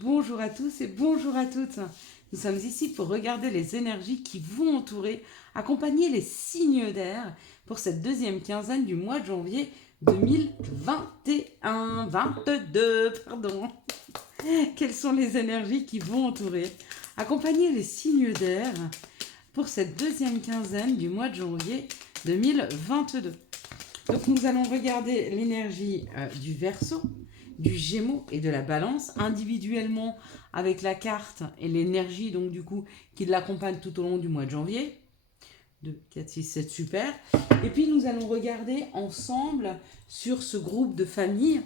Bonjour à tous et bonjour à toutes. Nous sommes ici pour regarder les énergies qui vont entourer, accompagner les signes d'air pour cette deuxième quinzaine du mois de janvier 2021, 22, pardon. Quelles sont les énergies qui vont entourer, accompagner les signes d'air pour cette deuxième quinzaine du mois de janvier 2022. Donc nous allons regarder l'énergie du Verseau, du Gémeaux et de la Balance individuellement avec la carte et l'énergie donc du coup qui l'accompagne tout au long du mois de janvier. 2, 4, 6, 7, super. Et puis nous allons regarder ensemble sur ce groupe de famille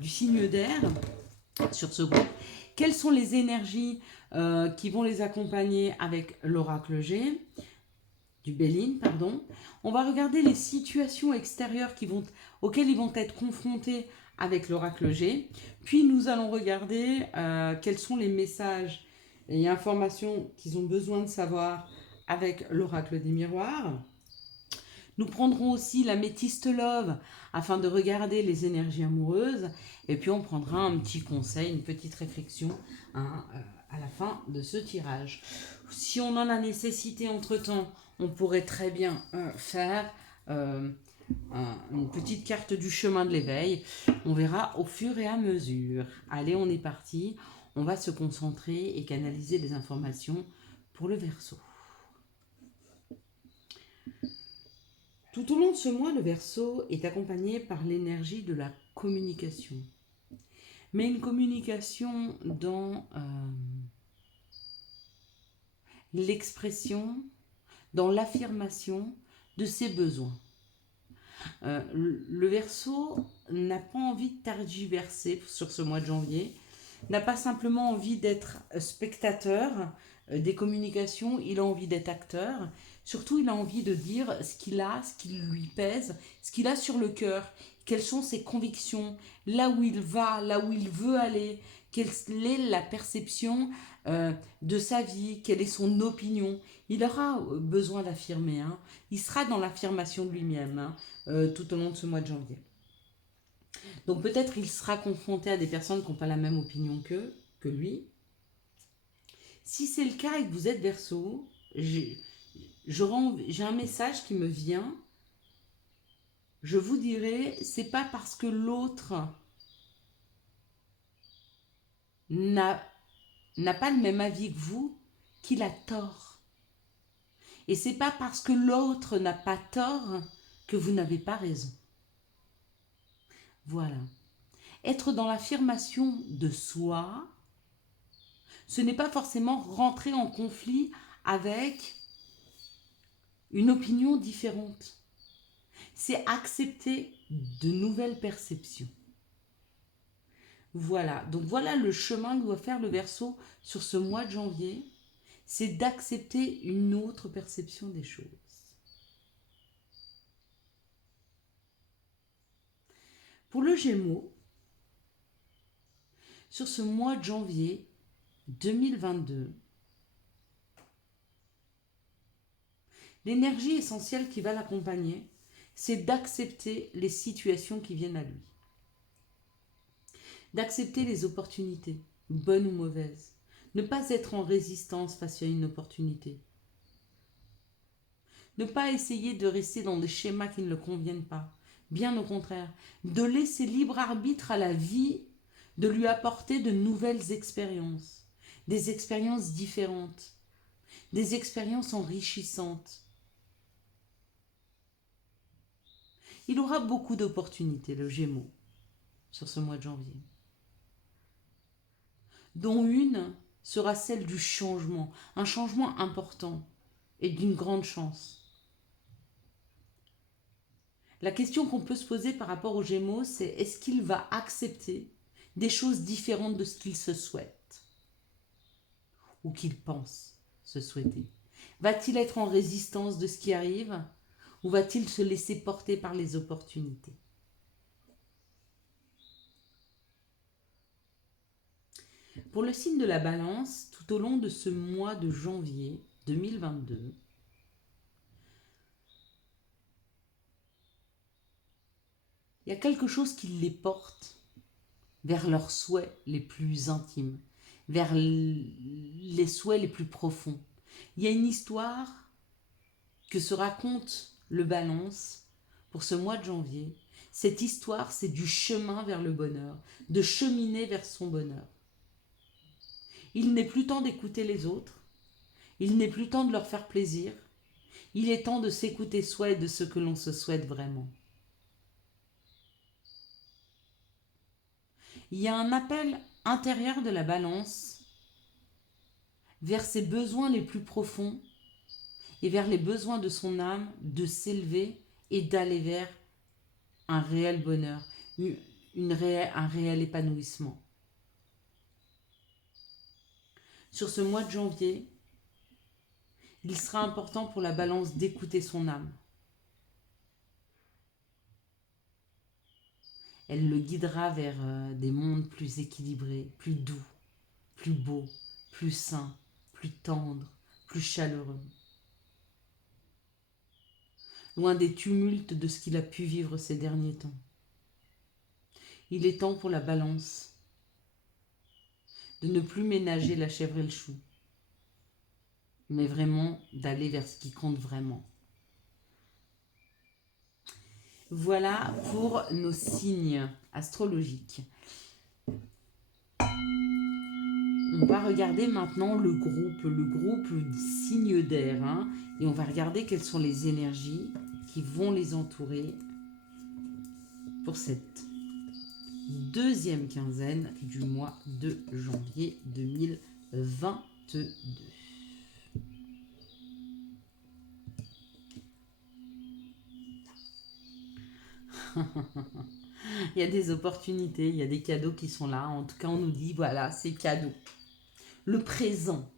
du signe d'air, sur ce groupe, quelles sont les énergies qui vont les accompagner avec l'oracle G, du Béline, pardon. On va regarder les situations extérieures auxquelles ils vont être confrontés avec l'oracle G. Puis nous allons regarder quels sont les messages et informations qu'ils ont besoin de savoir avec l'oracle des miroirs. Nous prendrons aussi la métiste love afin de regarder les énergies amoureuses. Et puis on prendra un petit conseil, une petite réflexion à la fin de ce tirage. Si on en a nécessité entre-temps, on pourrait très bien faire une petite carte du chemin de l'éveil. On verra au fur et à mesure. Allez, on est parti. On va se concentrer et canaliser les informations pour le Verseau. Tout au long de ce mois, le Verseau est accompagné par l'énergie de la communication. Mais une communication dans l'expression, dans l'affirmation de ses besoins. Le Verseau n'a pas envie de tergiverser sur ce mois de janvier, n'a pas simplement envie d'être spectateur des communications, il a envie d'être acteur. Surtout, il a envie de dire ce qu'il a, ce qui lui pèse, ce qu'il a sur le cœur, quelles sont ses convictions, là où il va, là où il veut aller, quelle est la perception de sa vie, quelle est son opinion. Il aura besoin d'affirmer, il sera dans l'affirmation de lui-même tout au long de ce mois de janvier. Donc peut-être il sera confronté à des personnes qui n'ont pas la même opinion que lui. Si c'est le cas et que vous êtes Verseau, j'ai un message qui me vient. Je vous dirais, c'est pas parce que l'autre n'a pas le même avis que vous qu'il a tort. Et c'est pas parce que l'autre n'a pas tort que vous n'avez pas raison. Voilà. Être dans l'affirmation de soi, ce n'est pas forcément rentrer en conflit avec une opinion différente. C'est accepter de nouvelles perceptions. Voilà, donc voilà le chemin que doit faire le Verseau sur ce mois de janvier, c'est d'accepter une autre perception des choses. Pour le Gémeaux, sur ce mois de janvier 2022, l'énergie essentielle qui va l'accompagner, c'est d'accepter les situations qui viennent à lui. D'accepter les opportunités, bonnes ou mauvaises. Ne pas être en résistance face à une opportunité. Ne pas essayer de rester dans des schémas qui ne le conviennent pas. Bien au contraire, de laisser libre arbitre à la vie, de lui apporter de nouvelles expériences, des expériences différentes, des expériences enrichissantes. Il aura beaucoup d'opportunités, le Gémeaux, sur ce mois de janvier, dont une sera celle du changement, un changement important et d'une grande chance. La question qu'on peut se poser par rapport aux Gémeaux, c'est est-ce qu'il va accepter des choses différentes de ce qu'il se souhaite ou qu'il pense se souhaiter? Va-t-il être en résistance de ce qui arrive ou va-t-il se laisser porter par les opportunités? Pour le signe de la Balance, tout au long de ce mois de janvier 2022, il y a quelque chose qui les porte vers leurs souhaits les plus intimes, vers les souhaits les plus profonds. Il y a une histoire que se raconte le Balance pour ce mois de janvier. Cette histoire, c'est du chemin vers le bonheur, de cheminer vers son bonheur. Il n'est plus temps d'écouter les autres, il n'est plus temps de leur faire plaisir, il est temps de s'écouter soi et de ce que l'on se souhaite vraiment. Il y a un appel intérieur de la Balance vers ses besoins les plus profonds et vers les besoins de son âme de s'élever et d'aller vers un réel bonheur, un réel épanouissement. Sur ce mois de janvier, il sera important pour la Balance d'écouter son âme. Elle le guidera vers des mondes plus équilibrés, plus doux, plus beaux, plus sains, plus tendres, plus chaleureux. Loin des tumultes de ce qu'il a pu vivre ces derniers temps. Il est temps pour la Balance de ne plus ménager la chèvre et le chou, mais vraiment d'aller vers ce qui compte vraiment. Voilà pour nos signes astrologiques. On va regarder maintenant le groupe des signes d'air, et on va regarder quelles sont les énergies qui vont les entourer pour cette deuxième quinzaine du mois de janvier 2022. Il y a des opportunités, il y a des cadeaux qui sont là. En tout cas, on nous dit, voilà, c'est cadeau. Le présent.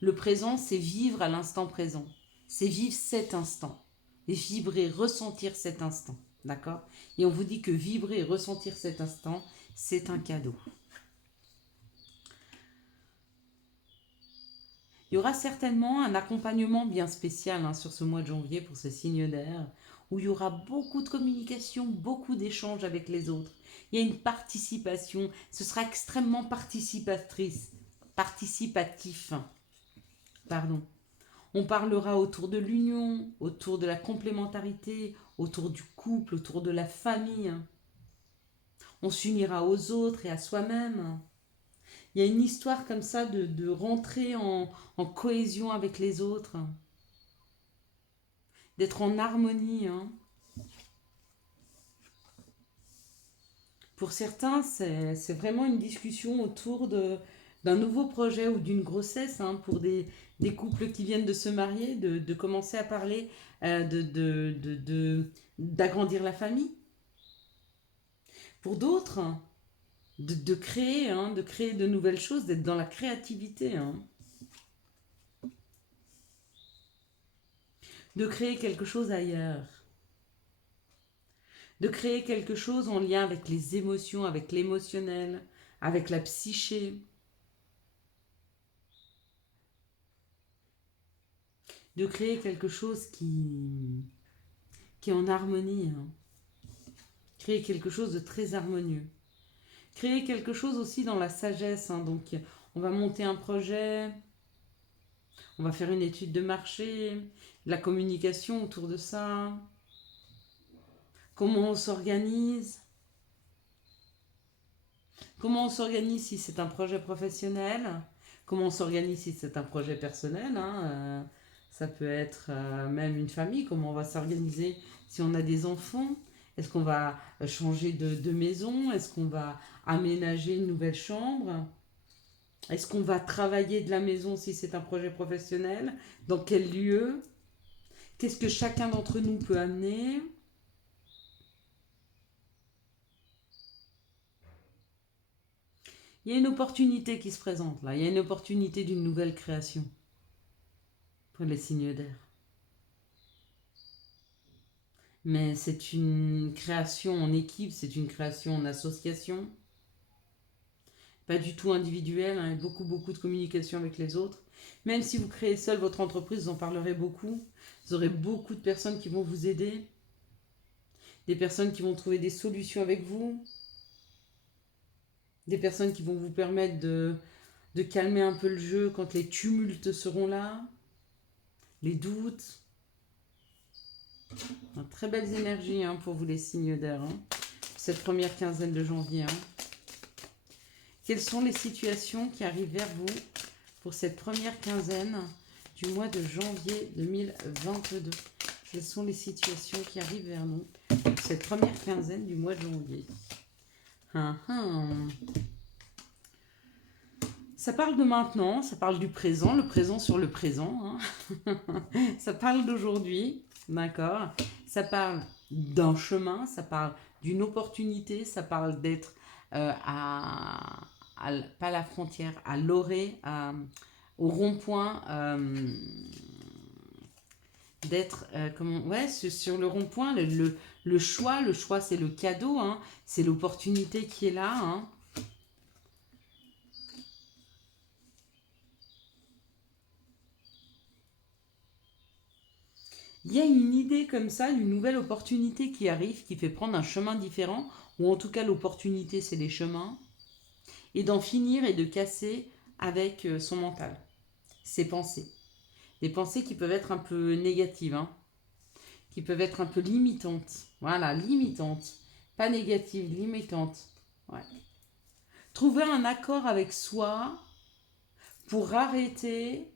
Le présent, c'est vivre à l'instant présent. C'est vivre cet instant. Et vibrer, ressentir cet instant. D'accord? Et on vous dit que vibrer et ressentir cet instant, c'est un cadeau. Il y aura certainement un accompagnement bien spécial sur ce mois de janvier pour ce signe d'air, où il y aura beaucoup de communication, beaucoup d'échanges avec les autres. Il y a une participation, ce sera extrêmement participatif. Pardon. On parlera autour de l'union, autour de la complémentarité, autour du couple, autour de la famille. On s'unira aux autres et à soi-même. Il y a une histoire comme ça de rentrer en cohésion avec les autres, d'être en harmonie. Pour certains, c'est vraiment une discussion autour d'un nouveau projet ou d'une grossesse, pour des couples qui viennent de se marier, de commencer à parler d'agrandir la famille. Pour d'autres, de créer de nouvelles choses, d'être dans la créativité. De créer quelque chose ailleurs. De créer quelque chose en lien avec les émotions, avec l'émotionnel, avec la psyché. De créer quelque chose qui est en harmonie. Créer quelque chose de très harmonieux. Créer quelque chose aussi dans la sagesse. Donc, on va monter un projet, on va faire une étude de marché, la communication autour de ça, comment on s'organise. Comment on s'organise si c'est un projet professionnel, comment on s'organise si c'est un projet personnel. Ça peut être même une famille, comment on va s'organiser si on a des enfants. Est-ce qu'on va changer de maison? Est-ce qu'on va aménager une nouvelle chambre? Est-ce qu'on va travailler de la maison si c'est un projet professionnel? Dans quel lieu? Qu'est-ce que chacun d'entre nous peut amener? Il y a une opportunité qui se présente là. Il y a une opportunité d'une nouvelle création pour les signes d'air. Mais c'est une création en équipe, c'est une création en association. Pas du tout individuelle, beaucoup de communication avec les autres. Même si vous créez seul votre entreprise, vous en parlerez beaucoup. Vous aurez beaucoup de personnes qui vont vous aider. Des personnes qui vont trouver des solutions avec vous. Des personnes qui vont vous permettre de calmer un peu le jeu quand les tumultes seront là, les doutes. Très belles énergies hein, pour vous les signes d'air, hein, cette première quinzaine de janvier. Hein. Quelles sont les situations qui arrivent vers vous pour cette première quinzaine du mois de janvier 2022? Quelles sont les situations qui arrivent vers nous pour cette première quinzaine du mois de janvier? Ça parle de maintenant, ça parle du présent, le présent sur le présent. Hein. Ça parle d'aujourd'hui, d'accord? Ça parle d'un chemin, ça parle d'une opportunité, ça parle d'être pas à la frontière, à l'orée, au rond-point, d'être ouais, sur le rond-point, le choix c'est le cadeau, hein, c'est l'opportunité qui est là. Hein. Il y a une idée comme ça, une nouvelle opportunité qui arrive, qui fait prendre un chemin différent, ou en tout cas l'opportunité c'est les chemins, et d'en finir et de casser avec son mental, ses pensées. Des pensées qui peuvent être un peu négatives, hein, qui peuvent être un peu limitantes. Voilà, limitantes. Pas négatives, limitantes. Ouais. Trouver un accord avec soi pour arrêter.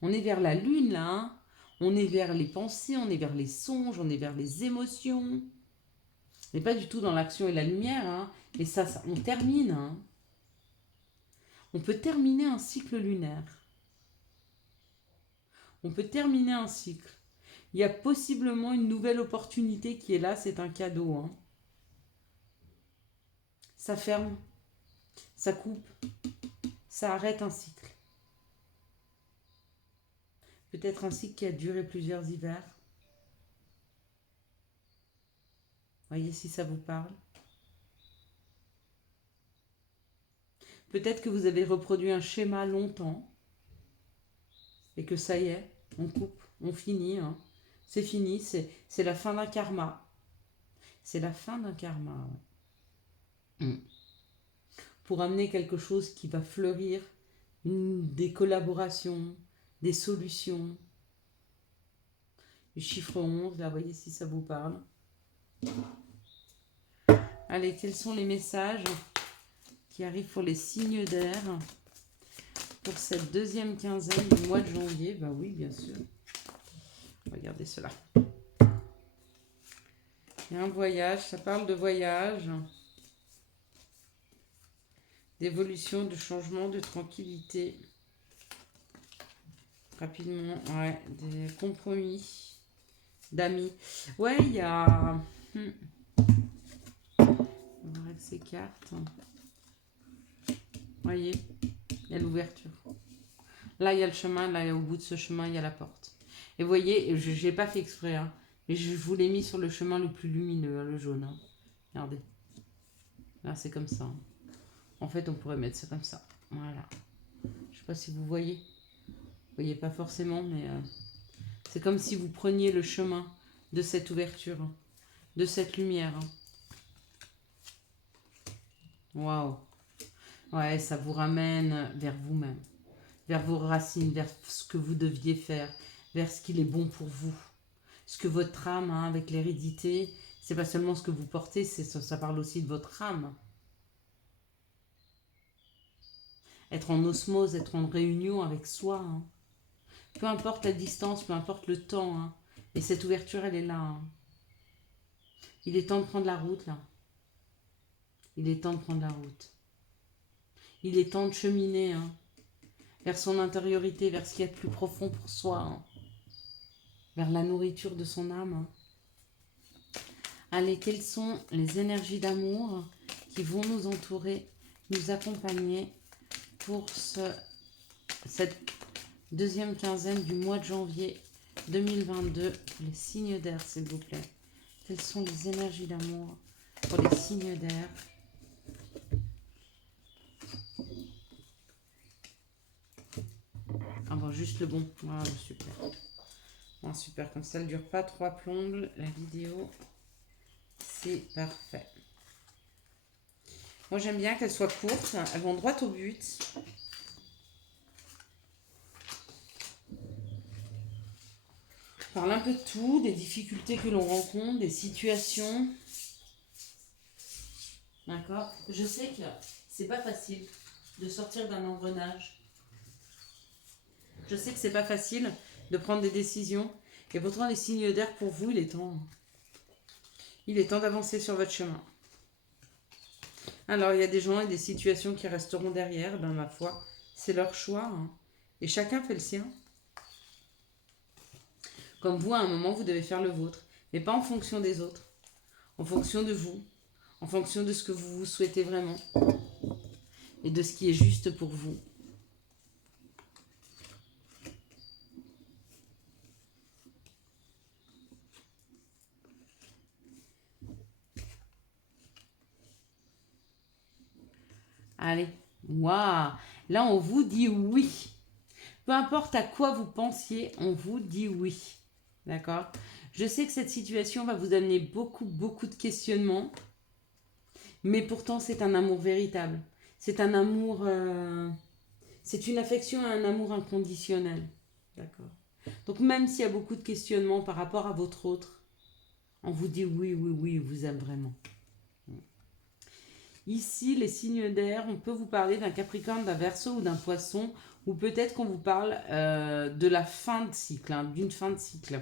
On est vers la lune là, hein. On est vers les pensées, on est vers les songes, on est vers les émotions. On n'est pas du tout dans l'action et la lumière, hein. Et ça, on termine. Hein. On peut terminer un cycle lunaire. On peut terminer un cycle. Il y a possiblement une nouvelle opportunité qui est là, c'est un cadeau. Hein. Ça ferme, ça coupe, ça arrête un cycle. Peut-être un cycle qui a duré plusieurs hivers. Voyez si ça vous parle. Peut-être que vous avez reproduit un schéma longtemps et que ça y est, on coupe, on finit. Hein. C'est fini, c'est la fin d'un karma. C'est la fin d'un karma. Ouais. Pour amener quelque chose qui va fleurir, des collaborations, des solutions. Le chiffre 11, là, voyez si ça vous parle. Allez, quels sont les messages qui arrivent pour les signes d'air pour cette deuxième quinzaine du mois de janvier? Bah oui, bien sûr. Regardez cela. Il y a un voyage, ça parle de voyage, d'évolution, de changement, de tranquillité. Rapidement, ouais, des compromis, d'amis. Ouais, il y a... On va voir avec ces cartes. Voyez, il y a l'ouverture. Là, il y a le chemin, là, au bout de ce chemin, il y a la porte. Et vous voyez, je n'ai pas fait exprès, hein, mais je vous l'ai mis sur le chemin le plus lumineux, hein, le jaune. Hein. Regardez. Là, c'est comme ça. Hein. En fait, on pourrait mettre ça comme ça. Voilà. Je ne sais pas si vous voyez. Vous voyez pas forcément, mais c'est comme si vous preniez le chemin de cette ouverture, hein, de cette lumière. Hein. Waouh. Ouais, ça vous ramène vers vous-même, vers vos racines, vers ce que vous deviez faire, vers ce qu'il est bon pour vous. Ce que votre âme, hein, avec l'hérédité, c'est pas seulement ce que vous portez, ça parle aussi de votre âme. Être en osmose, être en réunion avec soi. Hein. Peu importe la distance, peu importe le temps. Hein. Et cette ouverture, elle est là. Hein. Il est temps de prendre la route, là. Il est temps de prendre la route. Il est temps de cheminer hein, vers son intériorité, vers ce qu'il y a de plus profond pour soi, hein, vers la nourriture de son âme. Hein. Allez, quelles sont les énergies d'amour qui vont nous entourer, nous accompagner pour cette deuxième quinzaine du mois de janvier 2022 pour les signes d'air, s'il vous plaît. Quelles sont les énergies d'amour pour les signes d'air? Ah bon, juste le bon. Voilà, super. Bon, super, comme ça, elle ne dure pas 3 plombes, la vidéo. C'est parfait. Moi, j'aime bien qu'elles soient courtes. Elles vont droit au but. On parle un peu de tout, des difficultés que l'on rencontre, des situations. D'accord? Je sais que c'est pas facile de sortir d'un engrenage. Je sais que c'est pas facile de prendre des décisions. Et pourtant, les signes d'air pour vous, il est temps. Il est temps d'avancer sur votre chemin. Alors, il y a des gens et des situations qui resteront derrière. Ben, ma foi, c'est leur choix. Hein. Et chacun fait le sien. Comme vous, à un moment, vous devez faire le vôtre. Mais pas en fonction des autres. En fonction de vous. En fonction de ce que vous souhaitez vraiment. Et de ce qui est juste pour vous. Allez. Waouh. Là, on vous dit oui. Peu importe à quoi vous pensiez, on vous dit oui. D'accord? Je sais que cette situation va vous amener beaucoup, beaucoup de questionnements. Mais pourtant, c'est un amour véritable. C'est un amour... c'est une affection et un amour inconditionnel. D'accord? Donc même s'il y a beaucoup de questionnements par rapport à votre autre, on vous dit oui, oui, oui, il vous aime vraiment. Ici, les signes d'air, on peut vous parler d'un Capricorne, d'un Verseau ou d'un Poisson, ou peut-être qu'on vous parle de la fin de cycle, hein, d'une fin de cycle,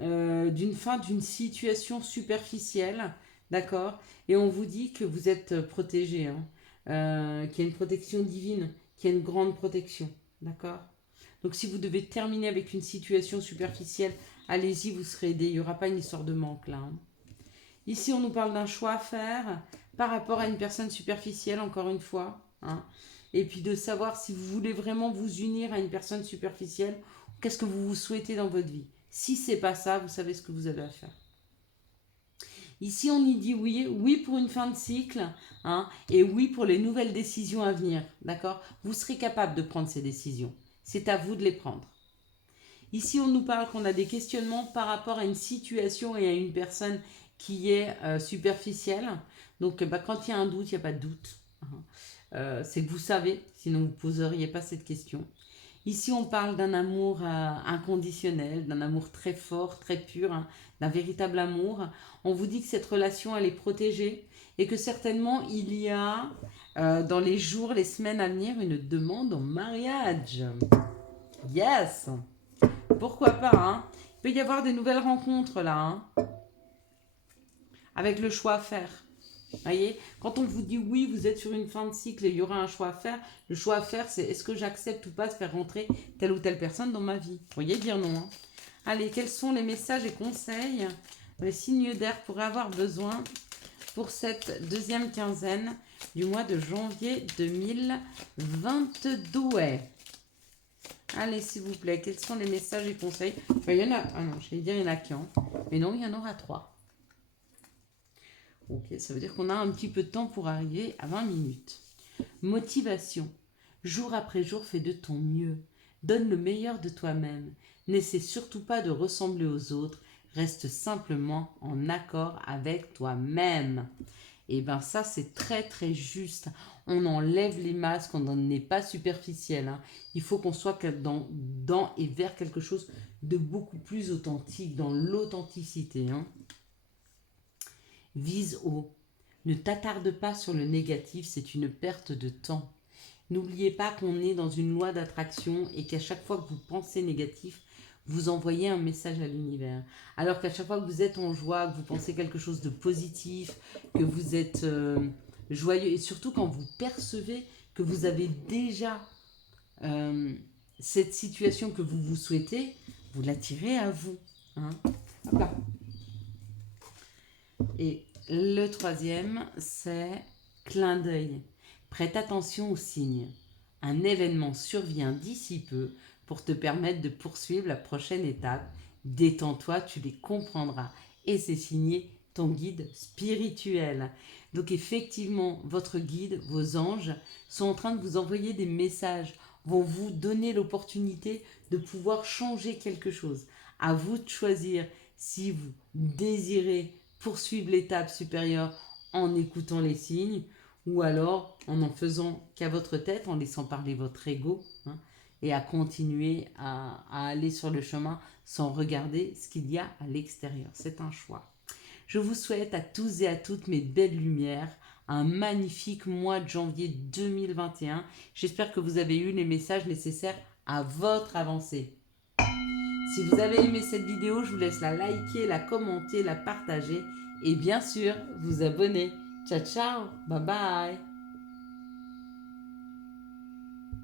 d'une fin d'une situation superficielle, d'accord? Et on vous dit que vous êtes protégé, hein, qu'il y a une protection divine, qu'il y a une grande protection, d'accord? Donc si vous devez terminer avec une situation superficielle, allez-y, vous serez aidé, il n'y aura pas une histoire de manque là. Hein. Ici, on nous parle d'un choix à faire par rapport à une personne superficielle, encore une fois. Hein. Et puis de savoir si vous voulez vraiment vous unir à une personne superficielle, qu'est-ce que vous souhaitez dans votre vie. Si c'est pas ça, vous savez ce que vous avez à faire. Ici, on y dit oui, oui pour une fin de cycle, hein, et oui pour les nouvelles décisions à venir, d'accord? Vous serez capable de prendre ces décisions. C'est à vous de les prendre. Ici, on nous parle qu'on a des questionnements par rapport à une situation et à une personne qui est superficielle. Donc, quand il y a un doute, il n'y a pas de doute. C'est que vous savez, sinon vous ne poseriez pas cette question. Ici, on parle d'un amour inconditionnel, d'un amour très fort, très pur, hein, d'un véritable amour. On vous dit que cette relation, elle est protégée et que certainement, il y a dans les jours, les semaines à venir, une demande en mariage. Yes! Pourquoi pas, hein? Il peut y avoir des nouvelles rencontres là, hein, avec le choix à faire. Voyez, quand on vous dit oui, vous êtes sur une fin de cycle et il y aura un choix à faire, le choix à faire, c'est est-ce que j'accepte ou pas de faire rentrer telle ou telle personne dans ma vie. Vous voyez, dire non. Hein. Allez, quels sont les messages et conseils les signes d'air pourraient avoir besoin pour cette deuxième quinzaine du mois de janvier 2022? Allez, s'il vous plaît, quels sont les messages et conseils? Enfin, il y en a... Ah non, j'allais dire il y en a qu'un. Mais non, il y en aura 3. Ok, ça veut dire qu'on a un petit peu de temps pour arriver à 20 minutes. Motivation. Jour après jour, fais de ton mieux. Donne le meilleur de toi-même. N'essaie surtout pas de ressembler aux autres. Reste simplement en accord avec toi-même. Et bien ça, c'est très très juste. On enlève les masques, on n'en est pas superficiel. Hein. Il faut qu'on soit dans et vers quelque chose de beaucoup plus authentique, dans l'authenticité. Hein. Vise haut. Ne t'attarde pas sur le négatif, c'est une perte de temps. N'oubliez pas qu'on est dans une loi d'attraction et qu'à chaque fois que vous pensez négatif, vous envoyez un message à l'univers. Alors qu'à chaque fois que vous êtes en joie, que vous pensez quelque chose de positif, que vous êtes joyeux, et surtout quand vous percevez que vous avez déjà cette situation que vous vous souhaitez, vous l'attirez à vous. Hein. Hop là. Et le troisième, c'est clin d'œil. Prête attention aux signes. Un événement survient d'ici peu pour te permettre de poursuivre la prochaine étape. Détends-toi, tu les comprendras. Et c'est signé ton guide spirituel. Donc effectivement, votre guide, vos anges, sont en train de vous envoyer des messages, vont vous donner l'opportunité de pouvoir changer quelque chose. À vous de choisir si vous désirez poursuivre l'étape supérieure en écoutant les signes ou alors en faisant qu'à votre tête, en laissant parler votre ego, hein, et à continuer à aller sur le chemin sans regarder ce qu'il y a à l'extérieur. C'est un choix. Je vous souhaite à tous et à toutes mes belles lumières un magnifique mois de janvier 2021. J'espère que vous avez eu les messages nécessaires à votre avancée. Si vous avez aimé cette vidéo, je vous laisse la liker, la commenter, la partager et bien sûr vous abonner. Ciao ciao, bye bye.